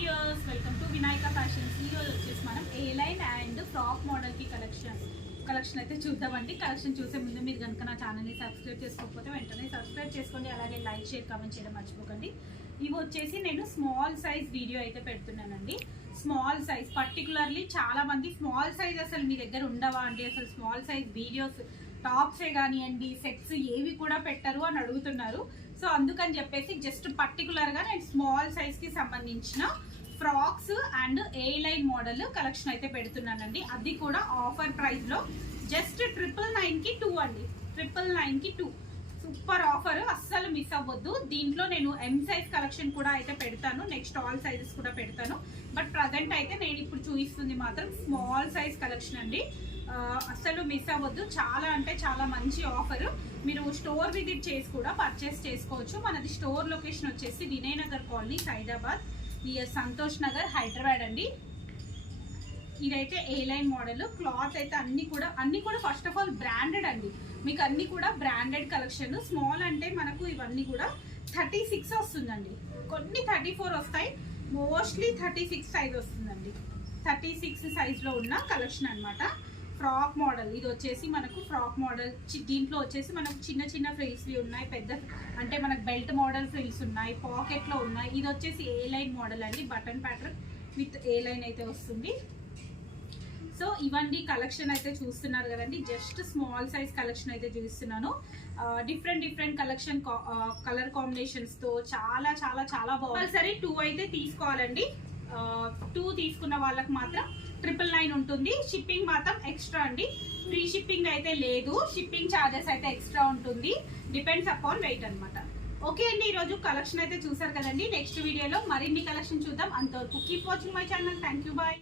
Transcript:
Viewers, welcome to Vinayaka fashions. ఈ రోజు వచ్చేసి మనం ఏ లైన్ అండ్ ఫ్రాక్ మోడల్ కి కలెక్షన్ అయితే చూద్దామండి. కలెక్షన్ చూసే ముందు మీరు కనుక నా ఛానల్ని సబ్స్క్రైబ్ చేసుకోకపోతే వెంటనే సబ్స్క్రైబ్ చేసుకోండి. అలాగే లైక్, షేర్, కామెంట్ చేయడం మర్చిపోకండి. ఇవి వచ్చేసి నేను స్మాల్ సైజ్ వీడియో అయితే పెడుతున్నానండి. స్మాల్ సైజ్ పర్టికులర్లీ చాలా మంది స్మాల్ సైజ్ అసలు మీ దగ్గర ఉండవా అండి, అసలు స్మాల్ సైజ్ వీడియోస్ టాప్సే కానివ్వండి సెట్స్ ఏవి కూడా పెట్టరు అని అడుగుతున్నారు. సో అందుకని చెప్పేసి జస్ట్ పర్టికులర్గా నేను స్మాల్ సైజ్కి సంబంధించిన frocks and A line model collection అయితే పెడుతున్నానండి. అది కూడా ఆఫర్ ప్రైస్లో జస్ట్ 999కి 2 అండి. 999కి 2 సూపర్ ఆఫర్, అస్సలు మిస్ అవ్వద్దు. దీంట్లో నేను ఎం సైజ్ కలెక్షన్ కూడా అయితే పెడతాను, నెక్స్ట్ ఆల్ సైజెస్ కూడా పెడతాను. బట్ ప్రజెంట్ అయితే నేను ఇప్పుడు చూపిస్తుంది మాత్రం స్మాల్ సైజ్ కలెక్షన్ అండి. అస్సలు మిస్ అవ్వద్దు. చాలా అంటే చాలా మంచి ఆఫర్. మీరు స్టోర్ విజిట్ చేసి కూడా పర్చేస్ చేసుకోవచ్చు. మనది స్టోర్ లొకేషన్ వచ్చేసి వినయనగర్ కాలనీ, సైదాబాద్, నియర్ సంతోష్ నగర్, హైదరాబాద్ అండి. ఇదైతే ఏ లైన్ మోడల్. క్లాత్ అయితే అన్ని కూడా ఫస్ట్ ఆఫ్ ఆల్ బ్రాండెడ్ అండి. మీకు అన్ని కూడా బ్రాండెడ్ కలెక్షన్. స్మాల్ అంటే మనకు ఇవన్నీ కూడా 36 వస్తుందండి, కొన్ని 34 వస్తాయి, మోస్ట్లీ 36 సైజ్ వస్తుందండి. 36 సైజ్లో ఉన్న కలెక్షన్ అనమాట. ఫ్రాక్ మోడల్ ఇది వచ్చేసి మనకు ఫ్రాక్ మోడల్. దీంట్లో వచ్చేసి మనకు చిన్న చిన్న ఫ్రిల్స్వి ఉన్నాయి, పెద్ద అంటే మనకు బెల్ట్ మోడల్ ఫ్రిల్స్ ఉన్నాయి, పాకెట్లో ఉన్నాయి. ఇది వచ్చేసి ఏ లైన్ మోడల్ అండి, button pattern with a line అయితే వస్తుంది. సో ఇవన్నీ కలెక్షన్ అయితే చూస్తున్నారు కదండి. జస్ట్ స్మాల్ సైజ్ కలెక్షన్ అయితే చూపిస్తున్నాను. డిఫరెంట్ కలెక్షన్, కలర్ కాంబినేషన్స్తో చాలా చాలా చాలా బాగుంది. సరే 2 అయితే తీసుకోవాలండి. 2 తీసుకున్న వాళ్ళకి మాత్రం 999 ఉంటుంది. షిప్పింగ్ మాత్రం ఎక్స్ట్రా అండి. ఫ్రీ షిప్పింగ్ అయితే లేదు, షిప్పింగ్ ఛార్జెస్ అయితే ఎక్స్ట్రా ఉంటుంది. డిపెండ్స్ అపాన్ వెయిట్ అనమాట. ఓకే అండి, ఈరోజు కలెక్షన్ అయితే చూసారు కదండి. నెక్స్ట్ వీడియోలో మరిన్ని కలెక్షన్ చూద్దాం. అంతవరకు keep watching my channel. Thank you, bye.